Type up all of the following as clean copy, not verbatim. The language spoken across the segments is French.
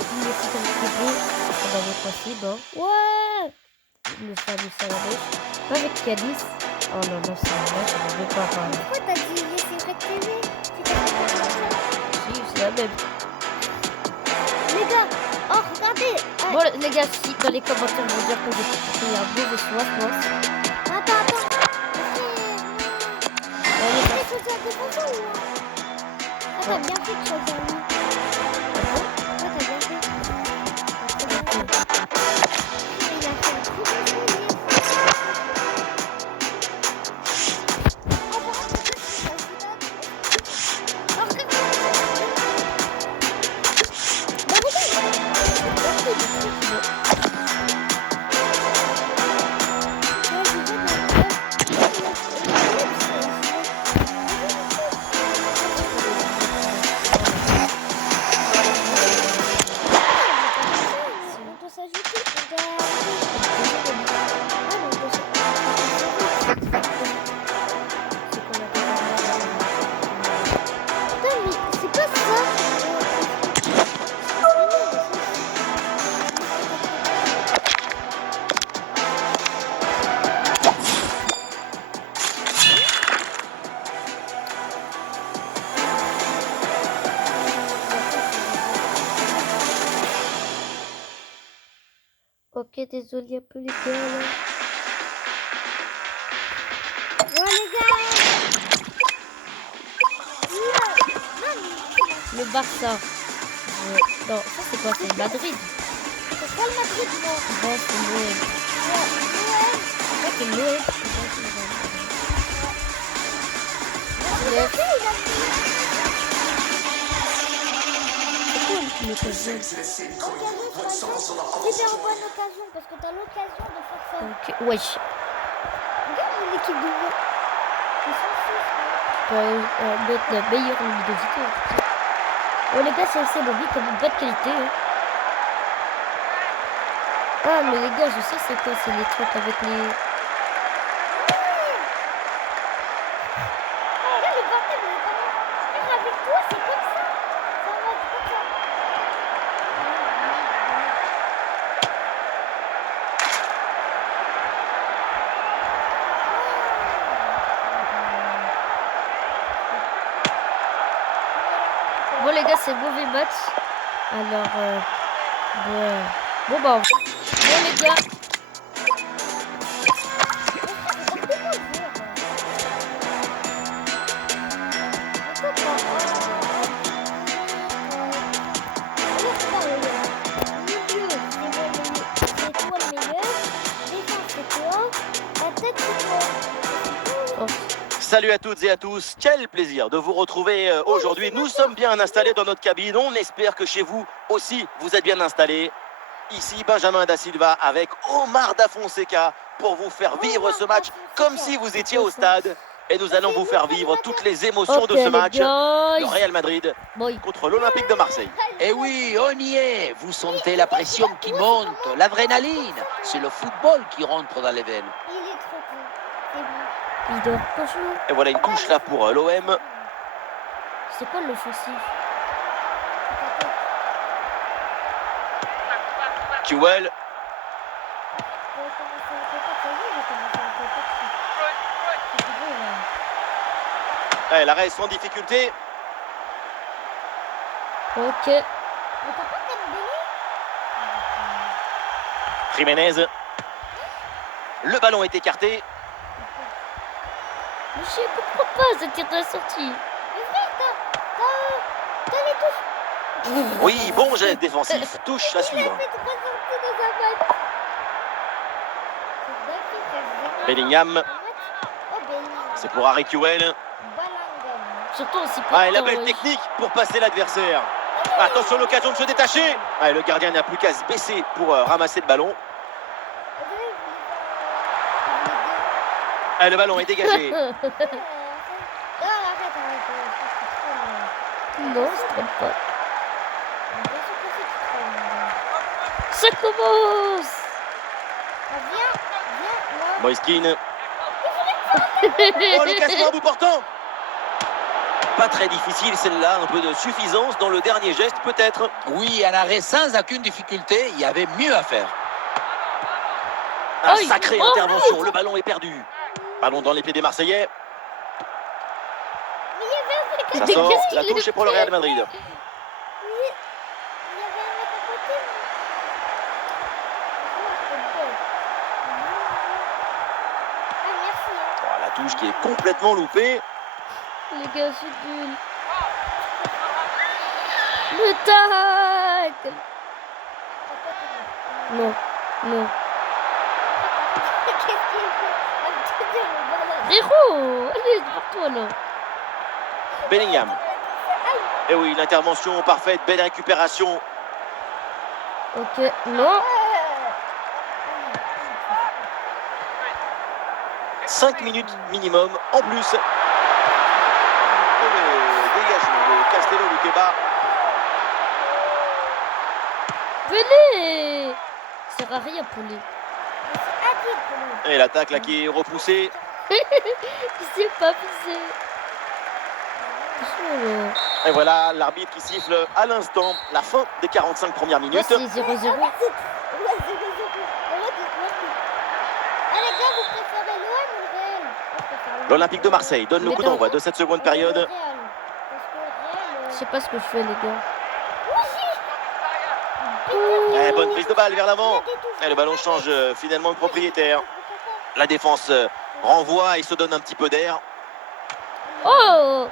il est super équipé. Ça va être possible. Hein. Ouais! Le salut Saladé. Pas avec Cadiz. Oh non, non, c'est dommage, je ne veux pas parler. Pourquoi t'as dit c'est vrai TV? Si, c'est la même. Les gars, oh regardez. Bon, les gars, si dans les commentaires vous dire que j'ai pris un mauvais choix, je pense. Attends. Allez, T'as choisi un défenseur ou non? T'as bien fait de choisir lui. Ouais, t'as bien fait. Il a fait un très bon jeu. Ok, désolé un peu les gars. Là. Ouais les gars. Le Barça. Non, ça c'est quoi? C'est le Madrid. C'est pas le Madrid, non. Bon, c'est l'OM. Ça c'est l'OM. C'était en bonne occasion parce que t'as l'occasion de faire ça. Ok, wesh. Regarde l'équipe de jeu. Ils sont six. Mettre la meilleure luminosité. Oh les gars, c'est assez mobile comme une bonne qualité. Hein. Ah mais les gars, je sais c'est quoi, c'est les trucs avec les... Regarde le bordel, il est pas mal. Regarde, avec toi, c'est comme ça. Ça va être comme ça. Bon les gars, c'est mauvais match. Alors, bon bah, bon les gars. Salut à toutes et à tous, quel plaisir de vous retrouver aujourd'hui. Nous sommes bien installés dans notre cabine, on espère que chez vous aussi vous êtes bien installés. Ici Benjamin Da Silva avec Omar Da Fonseca pour vous faire vivre ce match comme si vous étiez au stade. Et nous allons vous faire vivre toutes les émotions de ce match. Le Real Madrid contre l'Olympique de Marseille. Et oui, on y est. Vous sentez la pression qui monte, l'adrénaline. C'est le football qui rentre dans les veines. Il est trop cool. C'est bon. Il dort pas chaud. Et voilà une touche là pour l'OM. C'est quoi l'offensif? Kewell. Ouais, l'arrêt sans difficulté. Ok. Jiménez. Le ballon est écarté. Mais je comprends pas, ça tire de la sortie. Oui, bon jet défensif. Touche à suivre. Bellingham. C'est pour Harry Kewell. Surtout aussi pour Ah, et la belle technique pour passer l'adversaire. Attention, l'occasion de se détacher. Ah, le gardien n'a plus qu'à se baisser pour ramasser le ballon. Ah, le ballon est dégagé. Non, je traîne pas. Ça commence. Moiskin. Oh, l'occasion à bout portant. pas très difficile celle-là, un peu de suffisance dans le dernier geste peut-être. Oui, un arrêt sans aucune difficulté, il y avait mieux à faire. Un Aïe. sacré Oh. intervention, le ballon est perdu. Ballon dans les pieds des Marseillais. Mais il y avait un mec à Ça Mais sort, qu'est-ce la qu'il touche est est pour le fait? Real Madrid. Il y avait un mec à côté. Ah, merci. Hein. Oh, la touche qui est complètement loupée. Les gars, c'est nul. Le tacle. Non, non. Qu'est-ce qu'il fait? Elle te dit, on va là. Frérot, allez, pour toi là. Bellingham. Et oui, l'intervention parfaite, belle récupération. Ok, non. 5 minutes minimum en plus. Et le dégagement de Castello Luqueba. Venez. Ça sert à rien, poulet. Mais c'est Adil pour nous. Et l'attaque là qui est repoussée. Il s'est pas pisé. Attention, là. Et voilà l'arbitre qui siffle à l'instant la fin des 45 premières Là, minutes. c'est 0-0. Ouais, c'est 0-0. Ouais, dites-moi tout. Ah, les gars, vous préférez l'OM ou le Real? Moi, je préfère l'OM. L'Olympique de Marseille donne le Les coup gars. d'envoi de cette seconde Le période. Real. Parce que le Real. Je sais pas ce que je fais, les gars. Eh, bonne prise de balle vers l'avant. Et le ballon change finalement de propriétaire. La défense renvoie et se donne un petit peu d'air. Oh.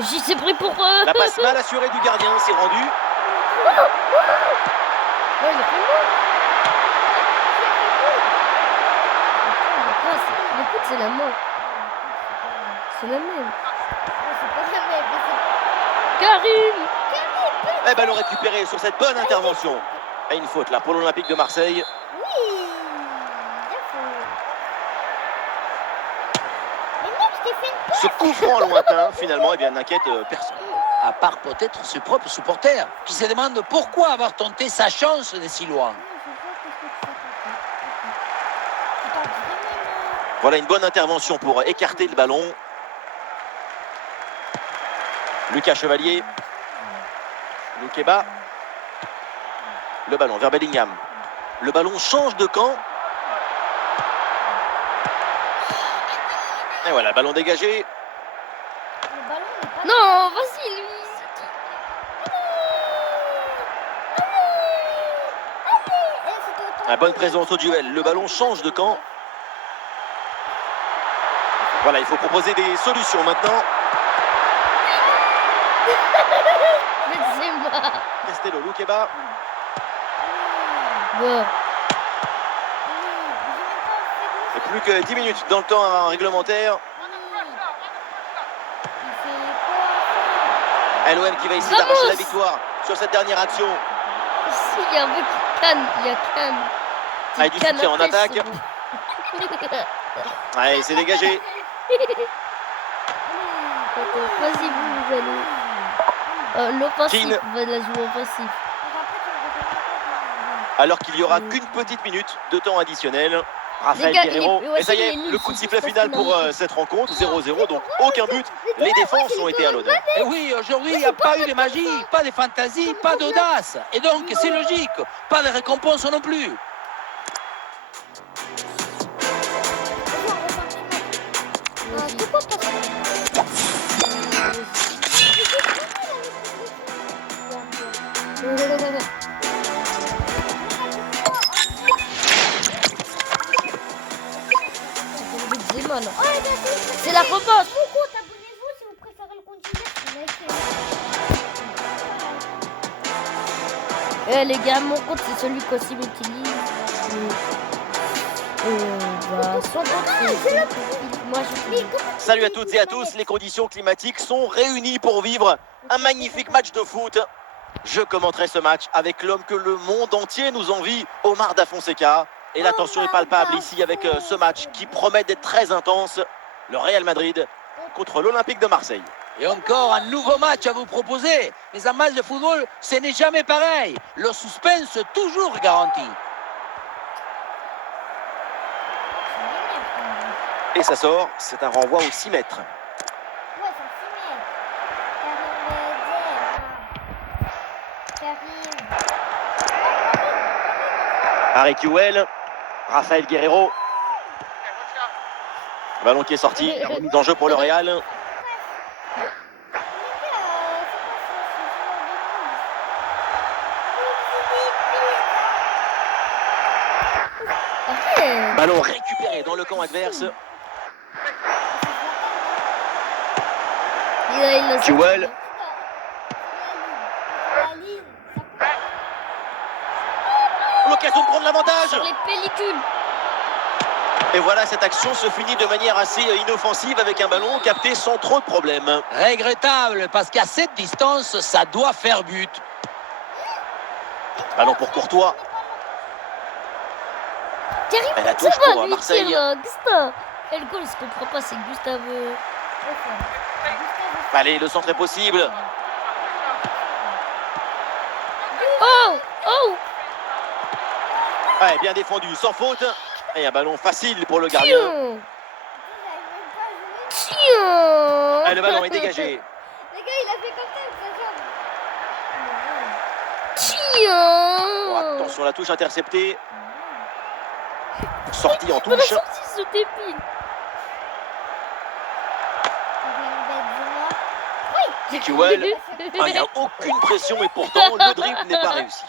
J'y s'est pris pour eux. La passe mal assurée du gardien s'est rendue. Ouais, il a fait mal. Le coup, c'est la mort. C'est la même. Karim. Et ballon récupéré sur cette bonne intervention. Et une faute là pour l'Olympique de Marseille. Oui, bien fait. Mais mec, je t'ai fait une passe. Ce coup franc lointain finalement n'inquiète personne. À part peut-être ses propres supporters, qui se demandent pourquoi avoir tenté sa chance de si loin. Voilà une bonne intervention pour écarter le ballon. Lucas Chevalier. Luqueba. Le ballon vers Bellingham. Le ballon change de camp. Et voilà, ballon dégagé. Le ballon n'est pas. Non, vas-y, lui. Eh, c'était au tour. La bonne présence au duel. Le ballon change de camp. Voilà, il faut proposer des solutions maintenant. Mais c'est moi. Castello, Luqueba. Bon. Et plus que 10 minutes dans le temps réglementaire. LOM qui va essayer Vamos. d'arracher la victoire sur cette dernière action. Ici, il y a un mec qui canne. Il y a canne. Avec du soutien en attaque. Allez, c'est dégagé. Vas-y, vous allez. L'offensif. Keane. Va la jouer offensif. Alors qu'il n'y aura qu'une petite minute de temps additionnel. Raphaël Les gars, Guerreiro. il est- ouais, Et ça y il est, est nul, le coup de c'est sifflet juste final parce pour qu'il a cette rencontre. 0-0, donc aucun but. Les défenses ont été à l'honneur. Et oui, aujourd'hui, il n'y a pas eu de magie, pas de fantaisie, pas d'audace. Et donc, c'est logique, pas de récompense non plus. C'est quoi ta Benzema, là. Oh, les gars, C'est la revanche. beaucoup, abonnez-vous si vous préférez le continuer. Les gars, mon compte, c'est celui qu'Ossim utilise. Son compte, c'est celui que moi, j'utilise. Salut à toutes et à tous. Les conditions climatiques sont réunies pour vivre un magnifique match de foot. Je commenterai ce match avec l'homme que le monde entier nous envie, Omar Da Fonseca. Et la tension est palpable ici avec ce match qui promet d'être très intense. Le Real Madrid contre l'Olympique de Marseille. Et encore un nouveau match à vous proposer. Mais un match de football, ce n'est jamais pareil. Le suspense toujours garanti. Et et ça sort. C'est un renvoi aux 6 mètres. Ouais, ça s'y met. Karim. Harry Kewell, Raphaël Guerreiro. Ballon qui est sorti, remise en jeu pour le Real. Ballon récupéré dans le camp adverse. Kewell. L'occasion de prendre l'avantage. Sur les pellicules. Et voilà, cette action se finit de manière assez inoffensive avec un ballon capté sans trop de problèmes. Regrettable, parce qu'à cette distance, ça doit faire but. Ballon pour Courtois. Karim Elle la touche Benzema, pour lui, Marseille. tire, là. Gustave. Et le goal, je comprends pas, c'est Gustave. Allez, le centre est possible. Oh! Oh! Ouais, bien défendu, sans faute. Et un ballon facile pour le gardien. Tiens! Tiens! Et le ballon est dégagé. Les gars, il a fait comme ça avec sa jambe. Tiens! Oh, attention, la touche interceptée. Sortie en On a touche. sorti ce débile. Kewell. Ah, il n'y a aucune pression et pourtant le dribble n'est pas réussi.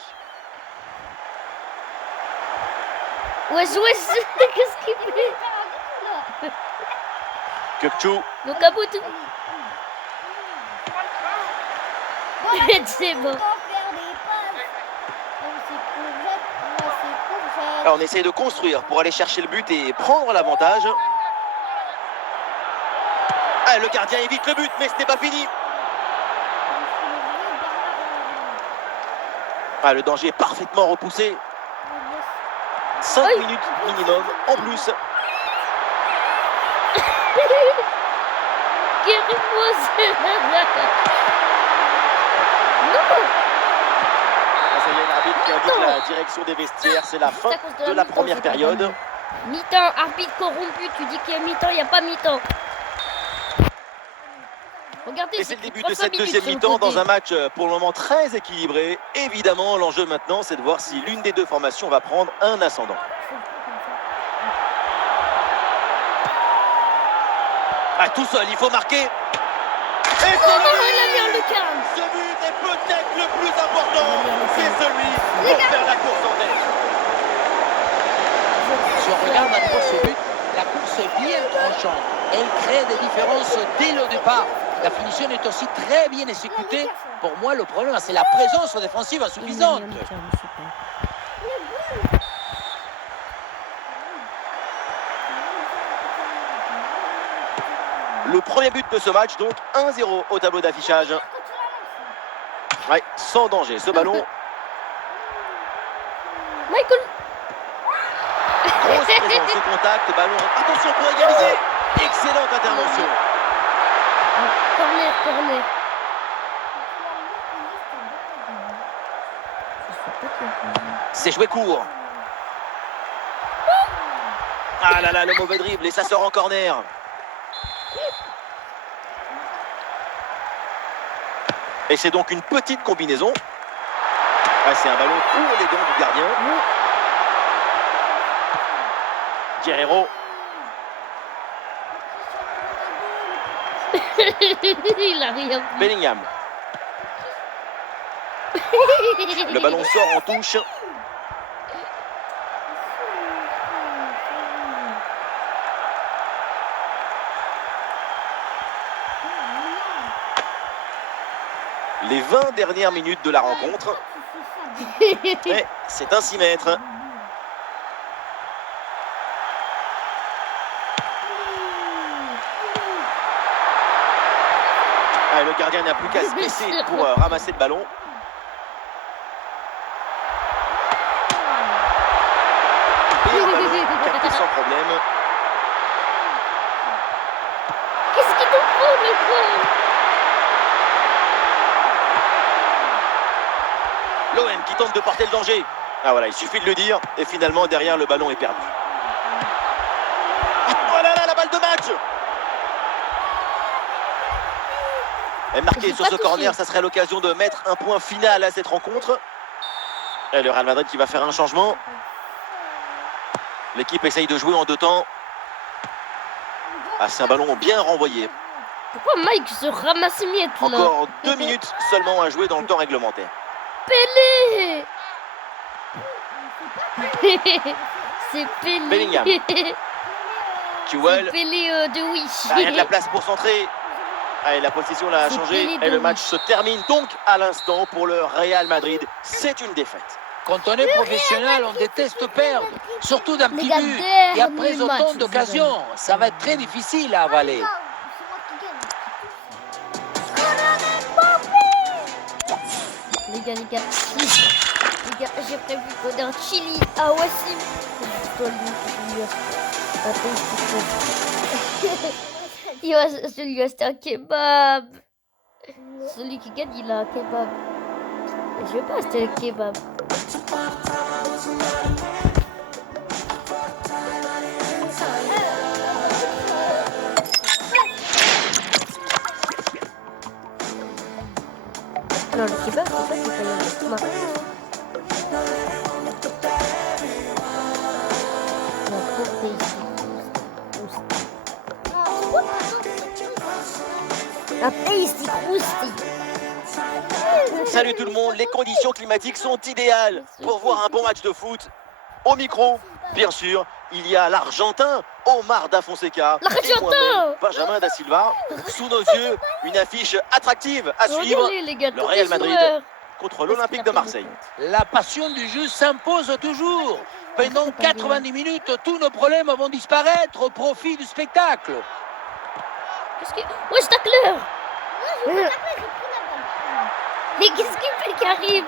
Wesh, qu'est-ce qu'il fait? Kökçü. Donc à bout de... C'est bon. Alors, on essaye de construire pour aller chercher le but et prendre l'avantage. Ah, le gardien évite le but, mais ce n'est pas fini. Ah, le danger est parfaitement repoussé. 5 Aïe. minutes minimum en plus. Guéris-moi, non! Ah, ça y est, l'arbitre qui indique la direction des vestiaires. C'est la fin de la première période. Mi-temps, arbitre corrompu, tu dis qu'il y a mi-temps, il n'y a pas mi-temps. Regardez, Et c'est le début de 35 cette minutes deuxième sur le mi-temps côté. dans un match pour le moment très équilibré. Évidemment, l'enjeu maintenant, c'est de voir si l'une des deux formations va prendre un ascendant. Ah, tout seul, il faut marquer. Et c'est le Oh, il a but. mis en lucarne. Ce but est peut-être le plus important. C'est celui pour faire la course en tête. Si on regarde à nouveau ce but, la course est bien tranchante. Elle crée des différences dès le départ. La finition est aussi très bien exécutée. Pour moi, le problème, c'est la présence défensive insuffisante. Le premier but de ce match, donc 1-0 au tableau d'affichage. Ouais, sans danger, ce ballon. Michael. Grosse présence au contact, ballon. Attention pour égaliser. Excellente intervention. Corner. C'est joué court. Ah là là, le mauvais dribble et ça sort en corner. Et c'est donc une petite combinaison. Ah, c'est un ballon pour les gants du gardien. Guerreiro. Il a rien vu. Bellingham. Le ballon sort en touche. Les 20 dernières minutes de la rencontre. Et c'est un 6 mètres. Ah, le gardien n'a plus qu'à se baisser pour ramasser le ballon. Et un ballon capté sans problème. Qu'est-ce qu'il te faut, le con? L'OM qui tente de porter le danger. Ah voilà, il suffit de le dire. Et finalement, derrière, le ballon est perdu. Oh là là, la balle de match. Et marqué J'ai sur pas ce touché. corner, ça serait l'occasion de mettre un point final à cette rencontre. Et le Real Madrid qui va faire un changement. L'équipe essaye de jouer en deux temps. Ah, c'est un ballon bien renvoyé. Pourquoi Mike se ramasse miette là? Encore 2 minutes seulement à jouer dans le temps réglementaire. Pelé. C'est Pelé. Bellingham. C'est Kiwell. Pelé de oui. Ah, il y a de la place pour centrer. Ah, et la position là a C'est changé. Pelé Et le de match oui. se termine donc à l'instant pour le Real Madrid. C'est une défaite. Quand on est professionnel, on déteste perdre, surtout d'un petit gars, but. dernier Et après match, autant d'occasions, ça va être très difficile à avaler. Les gars, les gars, j'ai prévu qu'on ait un chili à Wassim. Je dois lui il va se lui acheter un kebab. Celui qui gagne, il a un kebab. Je vais pas acheter un kebab. Non, le kebab, c'est ça qui fait le stomac. La portée ici. La tasty crousty. Salut tout le monde, les conditions climatiques sont idéales pour voir un bon match de foot. Au micro, bien sûr, il y a l'Argentin Omar Da Fonseca et L'Argentin moi-même, Benjamin Da Silva. Sous nos yeux, une affiche attractive à suivre. Regardez les gars, Le tous Real les Madrid joueurs. contre l'Olympique de Marseille. La passion du jeu s'impose toujours. Pendant 90 minutes, tous nos problèmes vont disparaître au profit du spectacle. Qu'est-ce qu'il... Wesh, tacleur. Mais qu'est-ce qu'il fait qui arrive?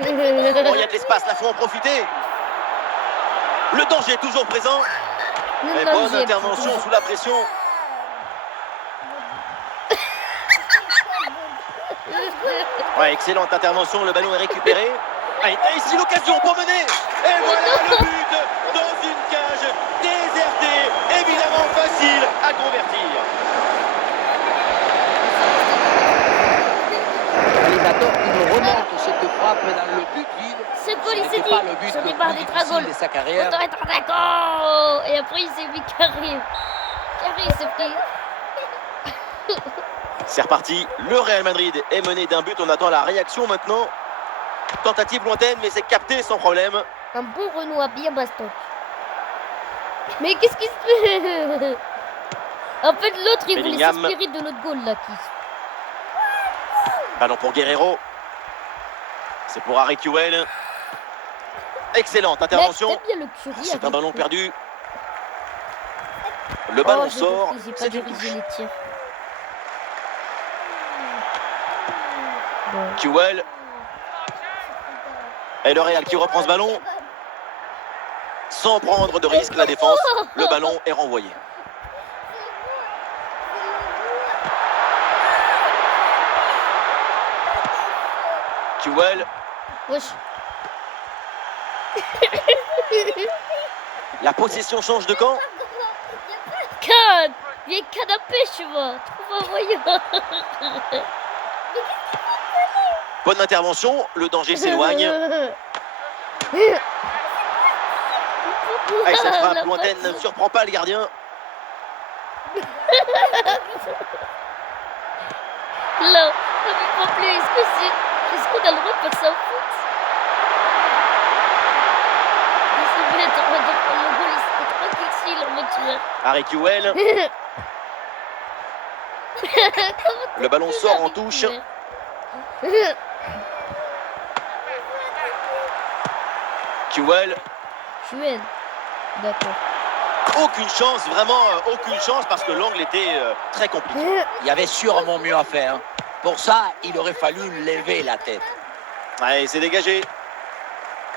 Bon, il y a de l'espace, là, faut en profiter. Le danger est toujours présent. Et bonne intervention sous la pression. Ouais, excellente intervention, le ballon est récupéré. Et ici l'occasion pour mener. Et voilà le but dans une cage désertée, évidemment facile à convertir. Réalisateur qui nous remonte cette frappe dans le but vide. C'est quoi, Ce il s'est n'était dit? pas le but J'en ai le marre plus des difficile dragones. de sa On carrière. doit être d'accord. Et après, il s'est mis carré. Carré, c'est pris. C'est reparti, le Real Madrid est mené d'un but, on attend la réaction maintenant. Tentative lointaine, mais c'est capté sans problème. Un bon Renoir bien baston. Mais qu'est-ce qui se fait? En fait, l'autre, il voulait Bellingham. s'inspirer de notre goal là. Ballon pour Guerrero. C'est pour Harry Kewell. Excellente intervention. Mec, t'aimes bien le curry C'est un avec ballon nous. perdu. Le ballon j'ai sort. compris, j'ai pas C'est une dirigé touche. les tirs. Bon. Kewell. Et le Real qui reprend ce ballon. Sans prendre de risque, la défense. Le ballon est renvoyé. Kewell. Wesh. La possession change de camp. Canne, viens canapé, tu vois. Trouve un voyant. Bonne intervention. Le danger s'éloigne. Et cette frappe La lointaine ne passe. surprend pas le gardien. Là, ça me rappelé. Est-ce qu'on a le droit de faire ça au foot? C'est bête, on va dire que le goal, c'était trop difficile en mode tueur. Harry Kewell. Le ballon sort en touche. Kewell. Chouette. D'accord. Aucune chance, vraiment aucune chance parce que l'angle était très compliqué. Il y avait sûrement mieux à faire. Pour ça, il aurait fallu lever la tête. Allez, c'est dégagé.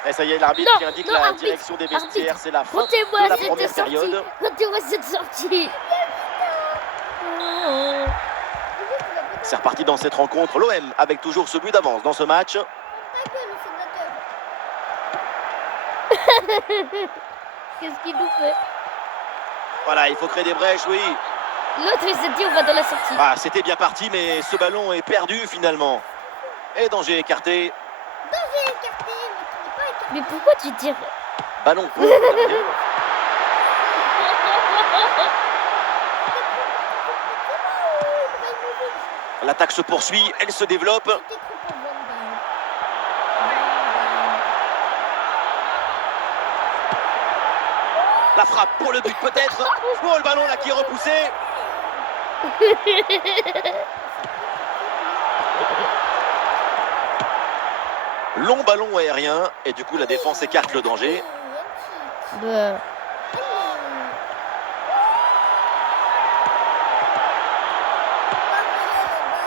Et ça y est, l'arbitre Non, qui indique non, la arbitre, direction des vestiaires. arbitre. C'est la fin Comptez-moi de la cette première sortie. période. Comptez-moi cette sortie. C'est reparti dans cette rencontre. L'OM avec toujours ce but d'avance dans ce match. Qu'est-ce qu'il nous fait? Voilà, il faut créer des brèches, oui. L'autre, il s'est dit, on va dans la sortie. Ah, c'était bien parti, mais ce ballon est perdu finalement. Et danger écarté. Danger écarté, mais tu n'es pas écarté. Mais pourquoi tu tires? Ballon pour le gardien. L'attaque se poursuit, elle se développe. C'était trop pour Van Dijk. La frappe pour le but peut-être. Oh, le ballon là qui est repoussé. Long ballon aérien. Et du coup la défense écarte le danger. Bah,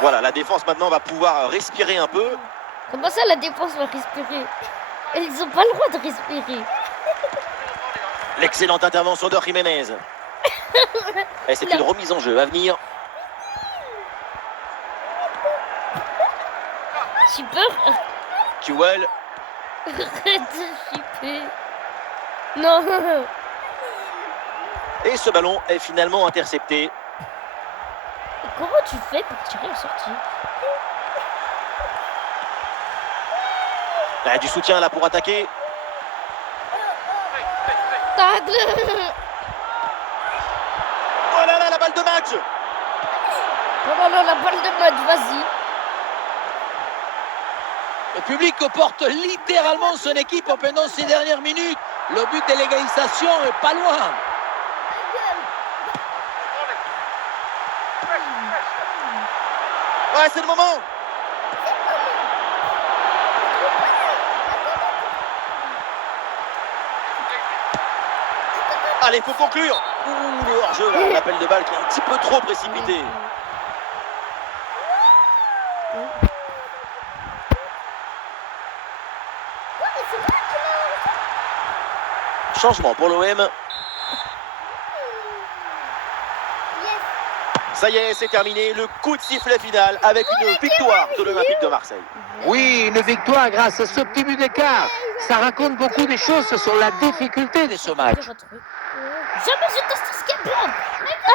Voilà, la défense maintenant va pouvoir respirer un peu. comment ça, la défense va respirer? Ils ont pas le droit de respirer. L'excellente intervention de Jiménez. Et c'est une remise en jeu à venir. J'ai peur. Kewell. Arrête de chipper. Non. Et ce ballon est finalement intercepté. Comment tu fais pour tirer en sortie? Il y a du soutien là pour attaquer. Tacle. Oh là là, la balle de match. Oh là là, la balle de match, vas-y. Le public porte littéralement son équipe pendant ces dernières minutes. Le but de l'égalisation est pas loin. Ouais, c'est le moment. Allez, faut conclure. Ouh, le hors-jeu là, l'appel de balle qui est un petit peu trop précipité. Changement pour l'OM. Ça y est, c'est terminé. Le coup de sifflet final avec une victoire de l'Olympique de Marseille. Oui, une victoire grâce à ce petit but d'écart. Ça raconte beaucoup de choses sur la difficulté de ce match. Jamais je teste ce skateboard.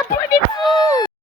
Abonnez-vous.